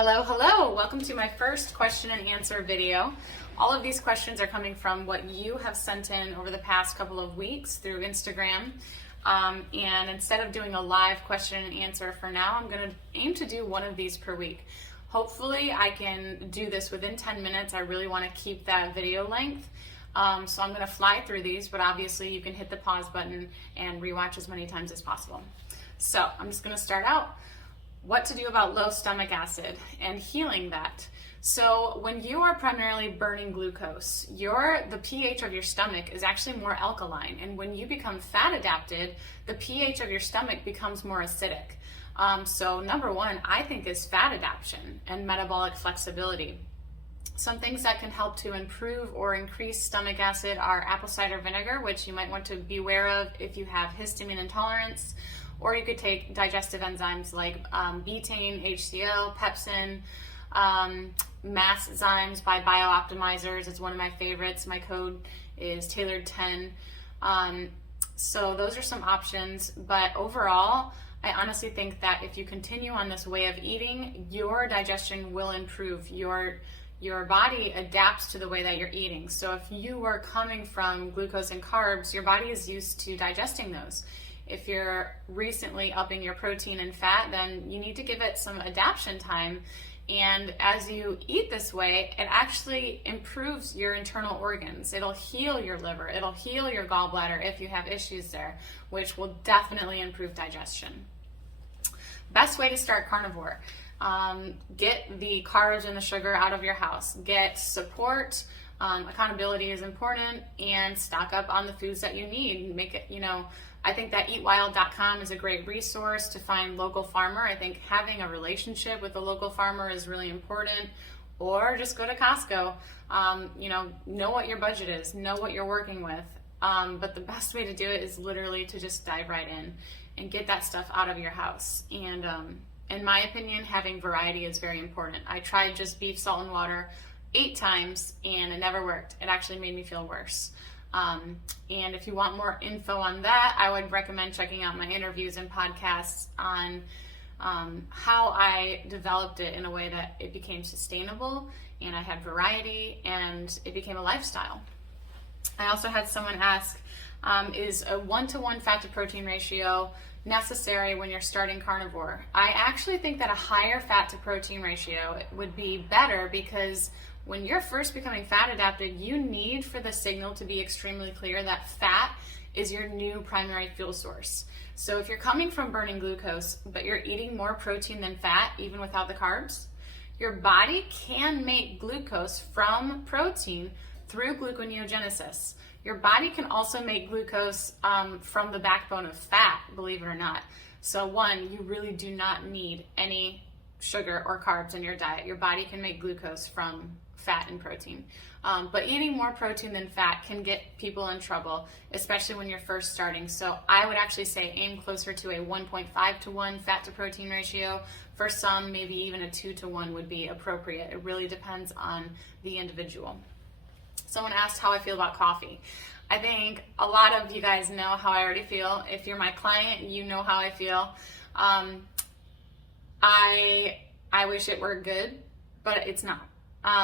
Hello, hello. Welcome to my first question and answer video. All of these questions are coming from what you have sent in over the past couple of weeks through Instagram. And instead of doing a live question and answer for now, I'm going to aim to do one of these per week. Hopefully I can do this within 10 minutes. I really want to keep that video length. So I'm going to fly through these, but obviously you can hit the pause button and rewatch as many times as possible. So I'm just going to start out. What to do about low stomach acid and healing that. So when you are primarily burning glucose, the pH of your stomach is actually more alkaline. And when you become fat adapted, the pH of your stomach becomes more acidic. So number one, I think, is fat adaptation and metabolic flexibility. Some things that can help to improve or increase stomach acid are apple cider vinegar, which you might want to be aware of if you have histamine intolerance. Or you could take digestive enzymes like betaine, HCl, pepsin, Masszymes by Biooptimizers. It's one of my favorites. My code is tailored10. So those are some options. But overall, I honestly think that if you continue on this way of eating, your digestion will improve. Your body adapts to the way that you're eating. So if you are coming from glucose and carbs, your body is used to digesting those. If you're recently upping your protein and fat, then you need to give it some adaptation time. And as you eat this way, it actually improves your internal organs. It'll heal your liver. It'll heal your gallbladder if you have issues there, which will definitely improve digestion. Best way to start carnivore. Get the carbs and the sugar out of your house. Get support. Accountability is important, and stock up on the foods that you need. Make it, I think that eatwild.com is a great resource to find local farmer. I think having a relationship with a local farmer is really important. Or just go to Costco. Know what your budget is, know what you're working with. But the best way to do it is literally to just dive right in and get that stuff out of your house. And in my opinion, having variety is very important. I tried just beef, salt, and water 8 times and it never worked. It actually made me feel worse. And if you want more info on that, I would recommend checking out my interviews and podcasts on how I developed it in a way that it became sustainable and I had variety and it became a lifestyle. I also had someone ask, is a 1-to-1 fat to protein ratio necessary when you're starting carnivore? I actually think that a higher fat to protein ratio would be better, because when you're first becoming fat adapted, you need for the signal to be extremely clear that fat is your new primary fuel source. So if you're coming from burning glucose, but you're eating more protein than fat, even without the carbs, your body can make glucose from protein through gluconeogenesis. Your body can also make glucose from the backbone of fat, believe it or not. So one, you really do not need any sugar or carbs in your diet. Your body can make glucose from fat and protein. But eating more protein than fat can get people in trouble, especially when you're first starting. So I would actually say aim closer to a 1.5-to-1 fat to protein ratio. For some, maybe even a 2-to-1 would be appropriate. It really depends on the individual. Someone asked how I feel about coffee. I think a lot of you guys know how I already feel. If you're my client, you know how I feel. I wish it were good, but it's not.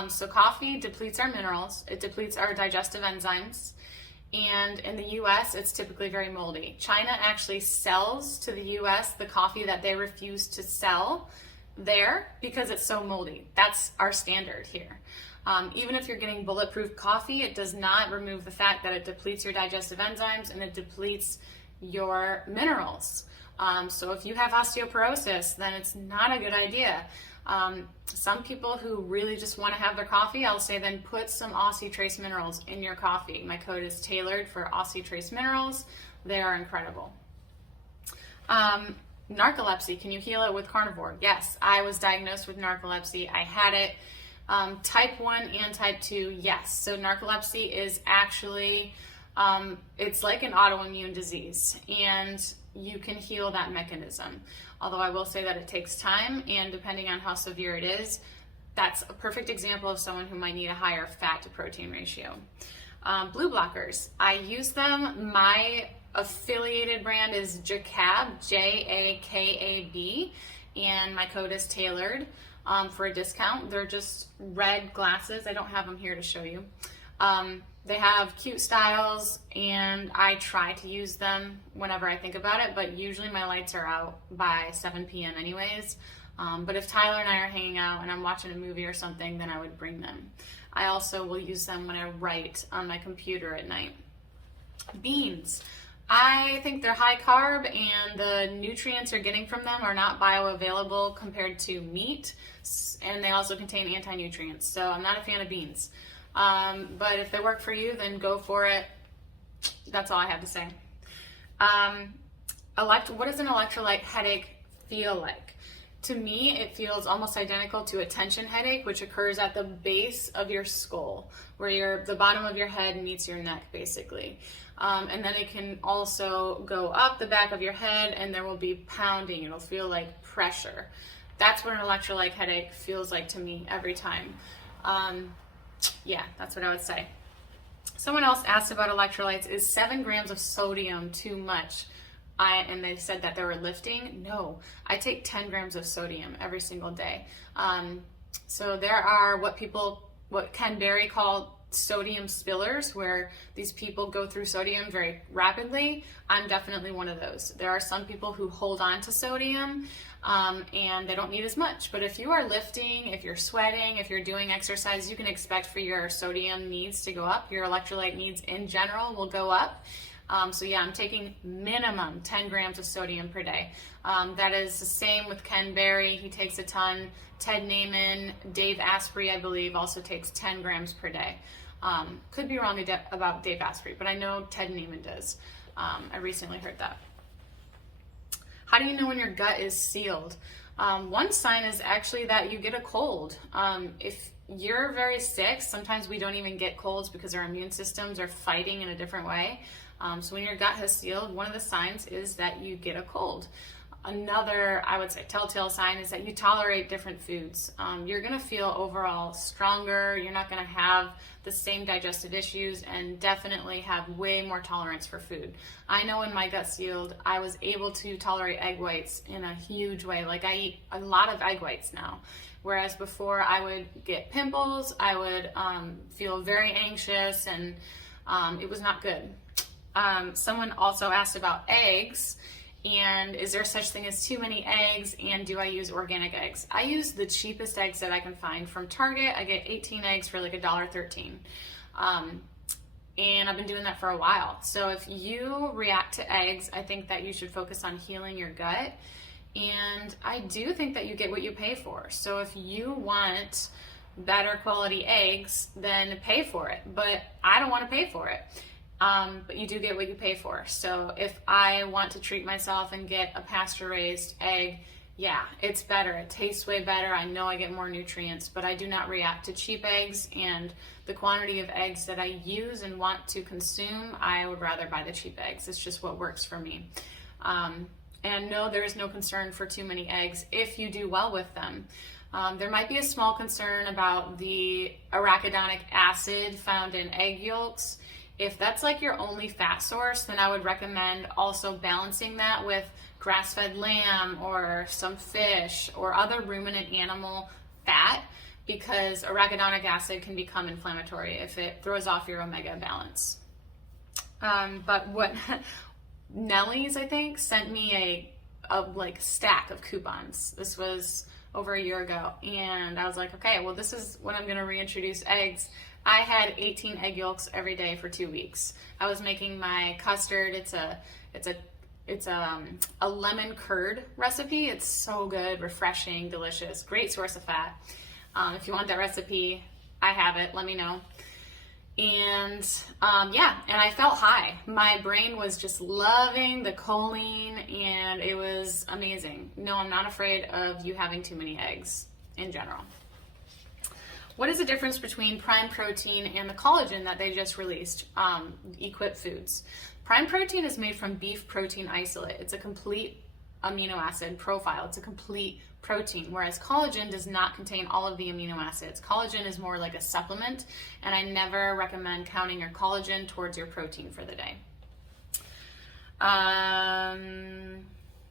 So coffee depletes our minerals, it depletes our digestive enzymes, and in the US, it's typically very moldy. China actually sells to the US the coffee that they refuse to sell there because it's so moldy. That's our standard here. Even if you're getting bulletproof coffee, it does not remove the fact that it depletes your digestive enzymes and it depletes your minerals. So if you have osteoporosis, then it's not a good idea. Some people who really just want to have their coffee, I'll say then put some Aussie Trace Minerals in your coffee. My code is tailored for Aussie Trace Minerals. They are incredible. Narcolepsy, can you heal it with carnivore? Yes, I was diagnosed with narcolepsy. I had it. Type 1 and type 2, yes. So narcolepsy is actually, it's like an autoimmune disease, and you can heal that mechanism. Although I will say that it takes time, and depending on how severe it is, that's a perfect example of someone who might need a higher fat to protein ratio. Blue blockers, I use them. My affiliated brand is Jakab, Jakab, and my code is tailored. for a discount. They're just red glasses. I don't have them here to show you. They have cute styles, and I try to use them whenever I think about it, but usually my lights are out by 7 p.m. anyways. But if Tyler and I are hanging out and I'm watching a movie or something, then I would bring them. I also will use them when I write on my computer at night. Beans. I think they're high carb, and the nutrients you're getting from them are not bioavailable compared to meat, and they also contain anti-nutrients, so I'm not a fan of beans. But if they work for you, then go for it. That's all I have to say. What does an electrolyte headache feel like? To me, it feels almost identical to a tension headache, which occurs at the base of your skull, where the bottom of your head meets your neck, basically. And then it can also go up the back of your head, and there will be pounding. It'll feel like pressure. That's what an electrolyte headache feels like to me every time. Yeah, that's what I would say. Someone else asked about electrolytes. Is 7 grams of sodium too much? And they said that they were lifting. No, I take 10 grams of sodium every single day. So there are what Ken Berry called sodium spillers, where these people go through sodium very rapidly. I'm definitely one of those. There are some people who hold on to sodium and they don't need as much. But if you are lifting, if you're sweating, if you're doing exercise, you can expect for your sodium needs to go up. Your electrolyte needs in general will go up. So yeah, I'm taking minimum 10 grams of sodium per day. That is the same with Ken Berry. He takes a ton. Ted Naiman, Dave Asprey, I believe, also takes 10 grams per day. Could be wrong about Dave Asprey, but I know Ted Naiman does. I recently heard that. How do you know when your gut is sealed? One sign is actually that you get a cold. If you're very sick, sometimes we don't even get colds because our immune systems are fighting in a different way. So when your gut has sealed, one of the signs is that you get a cold. Another, I would say, telltale sign is that you tolerate different foods. You're going to feel overall stronger. You're not going to have the same digestive issues, and definitely have way more tolerance for food. I know when my gut sealed, I was able to tolerate egg whites in a huge way. Like, I eat a lot of egg whites now. Whereas before I would get pimples, I would feel very anxious, and it was not good. Someone also asked about eggs, and is there such thing as too many eggs, and do I use organic eggs? I use the cheapest eggs that I can find from Target. I get 18 eggs for like $1.13. And I've been doing that for a while. So if you react to eggs, I think that you should focus on healing your gut. And I do think that you get what you pay for. So if you want better quality eggs, then pay for it. But I don't want to pay for it. But you do get what you pay for. So if I want to treat myself and get a pasture-raised egg, yeah, it's better. It tastes way better. I know I get more nutrients, but I do not react to cheap eggs, and the quantity of eggs that I use and want to consume, I would rather buy the cheap eggs. It's just what works for me. And no, there is no concern for too many eggs if you do well with them. There might be a small concern about the arachidonic acid found in egg yolks. If that's like your only fat source, then I would recommend also balancing that with grass-fed lamb or some fish or other ruminant animal fat, because arachidonic acid can become inflammatory if it throws off your omega balance. But what Nellie's, I think, sent me a like stack of coupons. This was over a year ago, and I was like, okay, well, this is when I'm going to reintroduce eggs. I had 18 egg yolks every day for 2 weeks. I was making my custard. It's a lemon curd recipe. It's so good, refreshing, delicious, great source of fat. If you want that recipe, I have it. Let me know. And yeah, and I felt high. My brain was just loving the choline, and it was amazing. No, I'm not afraid of you having too many eggs in general. What is the difference between Prime Protein and the collagen that they just released, Equip Foods? Prime Protein is made from beef protein isolate. It's a complete amino acid profile. It's a complete protein, whereas collagen does not contain all of the amino acids. Collagen is more like a supplement, and I never recommend counting your collagen towards your protein for the day.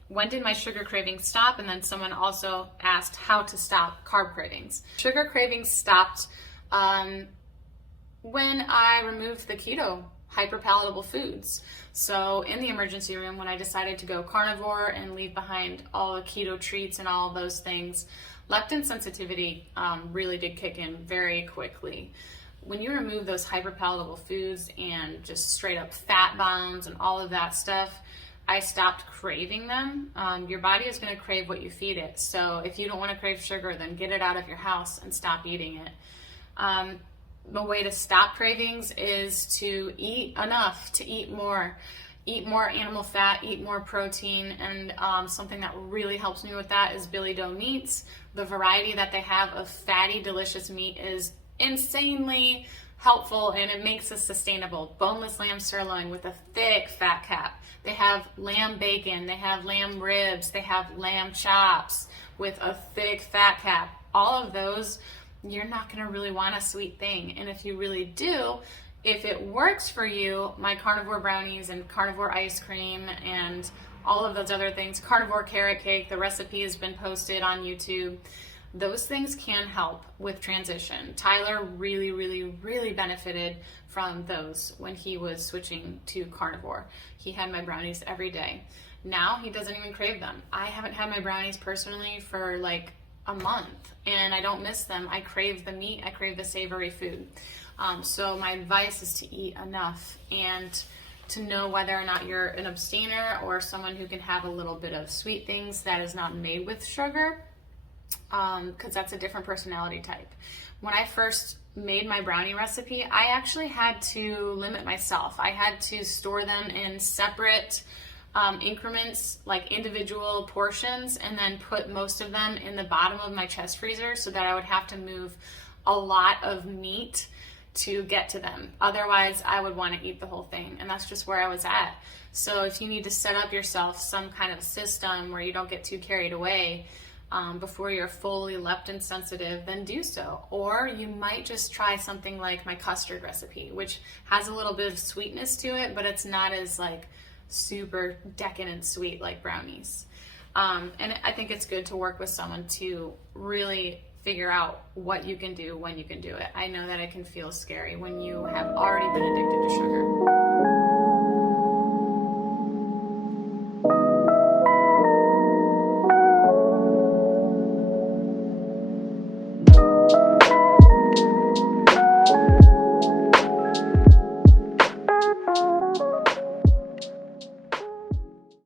when did my sugar cravings stop? And then someone also asked how to stop carb cravings. Sugar cravings stopped when I removed the keto hyperpalatable foods. So in the emergency room, when I decided to go carnivore and leave behind all the keto treats and all of those things, leptin sensitivity really did kick in very quickly. When you remove those hyperpalatable foods and just straight up fat bombs and all of that stuff, I stopped craving them. Your body is going to crave what you feed it. So if you don't want to crave sugar, then get it out of your house and stop eating it. The way to stop cravings is to eat enough, to eat more animal fat, eat more protein, and something that really helps me with that is Billy Doe meats. The variety that they have of fatty, delicious meat is insanely helpful, and it makes us sustainable. Boneless lamb sirloin with a thick fat cap. They have lamb bacon, they have lamb ribs, they have lamb chops with a thick fat cap. All of those, you're not going to really want a sweet thing. And if you really do, if it works for you, my carnivore brownies and carnivore ice cream and all of those other things, carnivore carrot cake, the recipe has been posted on YouTube. Those things can help with transition. Tyler really, really, really benefited from those when he was switching to carnivore. He had my brownies every day. Now he doesn't even crave them. I haven't had my brownies personally for like a month, and I don't miss them. I crave the meat, I crave the savory food. So my advice is to eat enough and to know whether or not you're an abstainer or someone who can have a little bit of sweet things that is not made with sugar, because that's a different personality type. When I first made my brownie recipe, I actually had to limit myself. I had to store them in separate increments, like individual portions, and then put most of them in the bottom of my chest freezer so that I would have to move a lot of meat to get to them. Otherwise, I would want to eat the whole thing, and that's just where I was at. So if you need to set up yourself some kind of system where you don't get too carried away before you're fully leptin sensitive, then do so. Or you might just try something like my custard recipe, which has a little bit of sweetness to it, but it's not as like super decadent sweet like brownies. And I think it's good to work with someone to really figure out what you can do when you can do it. I know that it can feel scary when you have already been addicted to sugar.